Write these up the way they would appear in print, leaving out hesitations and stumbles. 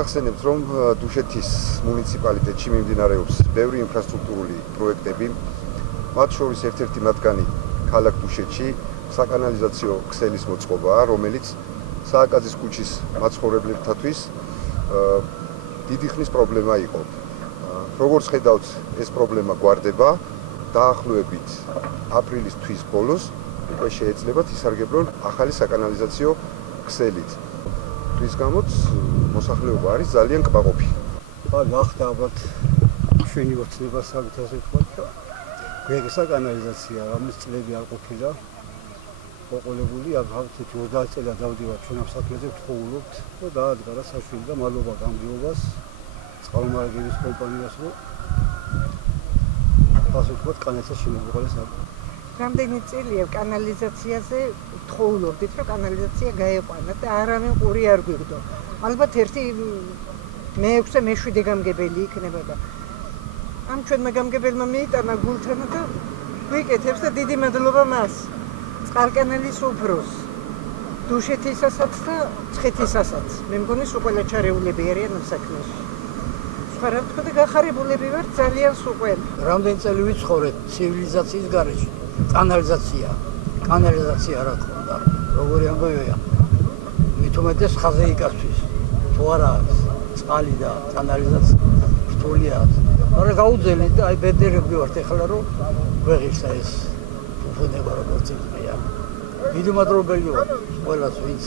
მოგახსენებთ, რომ დუშეთის მუნიციპალიტეტში მიმდინარეობს ბევრი ინფრასტრუქტურული პროექტები. მათ შორის ერთ-ერთი მათგანი ქალაქ დუშეთში საკანალიზაციო ქსელის მოწყობაა, რომელიც სააკაძის ქუჩის მაცხოვრებლებთათვის დიდი ხნის პრობლემა იყო. როგორც ხედავთ, ეს პრობლემა გვარდება. დაახლოებით აპრილის თვის ბოლოს უკვე შეეძლებათ ისარგებლონ ახალი საკანალიზაციო ქსელით. რის გამოც მოსახლეობა არის ძალიან კმაყოფი. ახლა ალბათ ჩვენი ოცნება საკუთაზე თქვა და გვერდი საკანალიზაცია ამის წლები არ ყოფილა მოყოლებული, ალბათ 30 წელი დავდივართ ჩვენ ამ საქმეზე ვთხოვულობთ და დაადგარა საშვილი და მადლობა გამგეობას წყალმომარაგების კომპანიას, რომ ასე ვთქვათ, კანალიზაცია შემოგვიყოლეს. რამდენი წელია კანალიზაციაზე ვთხოვულობდით, რომ კანალიზაცია გაეყვანა და არავინ ყური არ გვიგდო. ალბათ ერთი მე-6 და მე-7 გამგებელი იქნება და ამ ჩვენმა გამგებელმა მიიტანა გულთანა და გვიკეთებს და დიდი მადლობა მას. წყალკანალის უფროს, დუშეთისასაც და ცხეთისასაც. მე მგონი სულ ყველა ჩარეულები არიან ამ საქმეში. სხვა რა ვთქვა და გახარებულები ვართ ძალიან სულ ყველა. რამდენი წელი ვიცხოვრეთ ცივილიზაციის გარეშე. კანალიზაცია რა თქონდა, როგორი ამბავია. მithumetes ხაზე იკასთვის. თუ არა აქვს წყალი და კანალიზაცია რთულია. მაგრამ გაუძელით და აი ბედერები ვართ ახლა რომ ვეღირსა ეს უფუნება როგორც იწია. დიდი მადლობელი ვარ ყველას, ვინც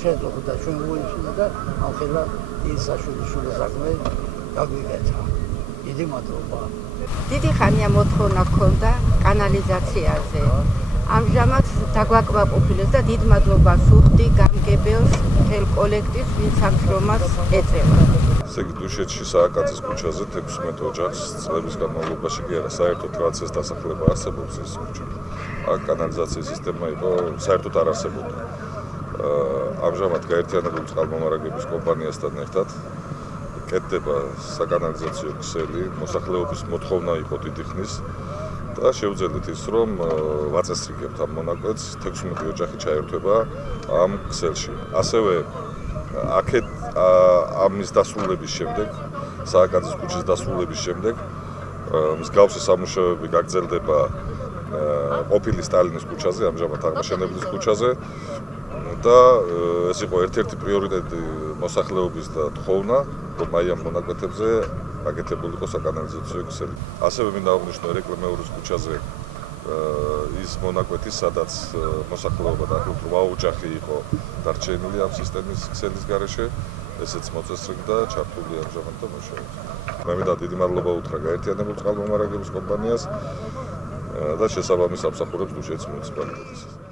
შეძლო და ჩვენ გვიწვია და ამ ხელა ის საშუალო საქმე გაგვიკეთა. დიდი მადლობა. დიდი ხანია მოთხოვნა ჰქონდა კანალიზაციაზე. ამჟამად დაგვაკმაყოფილეს და დიდ მადლობას ვუხდი გამგებელს, მთელ კოლექტივს, ვინც ამ შრომას ეწევა. ესე იგი, დუშეთში სააკაძის ქუჩაზე 16 ოჯახს წლების განმავლობაში კი არა, საერთოდ რაც ეს დასახლება არსებობს ეს ქუჩა. აქ კანალიზაციის სისტემა იყო, საერთოდ არ არსებობდა. ამჟამად გაერთიანებული წყალმომარაგების კომპანიასთან ერთად კეთდება საკანალიზაციო ქსელი, მოსახლეობის მოთხოვნა იყო დიდი ხნის და შევძელით ის, რომ ვაწესრიგებთ ამ მონაკვეთს, 16 ოჯახი ჩაერთვება ამ ქსელში. ასევე აქეთ ამის დასრულების შემდეგ, სააკაძის ქუჩის დასრულების შემდეგ, მსგავსი სამუშაოები გაგრძელდება ყოფილი სტალინის ქუჩაზე, ამჟამად აღმაშენებლის ქუჩაზე და ეს იყო ერთ-ერთი პრიორიტეტი მოსახლეობის და თხოვნა, რომ აი ამ მონაკვეთებზე გაკეთებული იყო საკანალიზაციო ქსელი. ასევე მინდა აღვნიშნო ერეკლე მეურის ქუჩაზე ის მონაკვეთი, სადაც მოსახლეობა დაახლოებით 8 ოჯახი იყო დარჩენილი ამ სისტემის ქსელის გარეშე, ესეც მოწესრიგდა, ჩართული ამჟამად და მუშაობს. მე მინდა დიდი მადლობა უთხრა გაერთიანებულ წყალმომარაგების კომპანიას და შესაბამის ამსახურებს დუშეთის მუნიციპალიტეტს.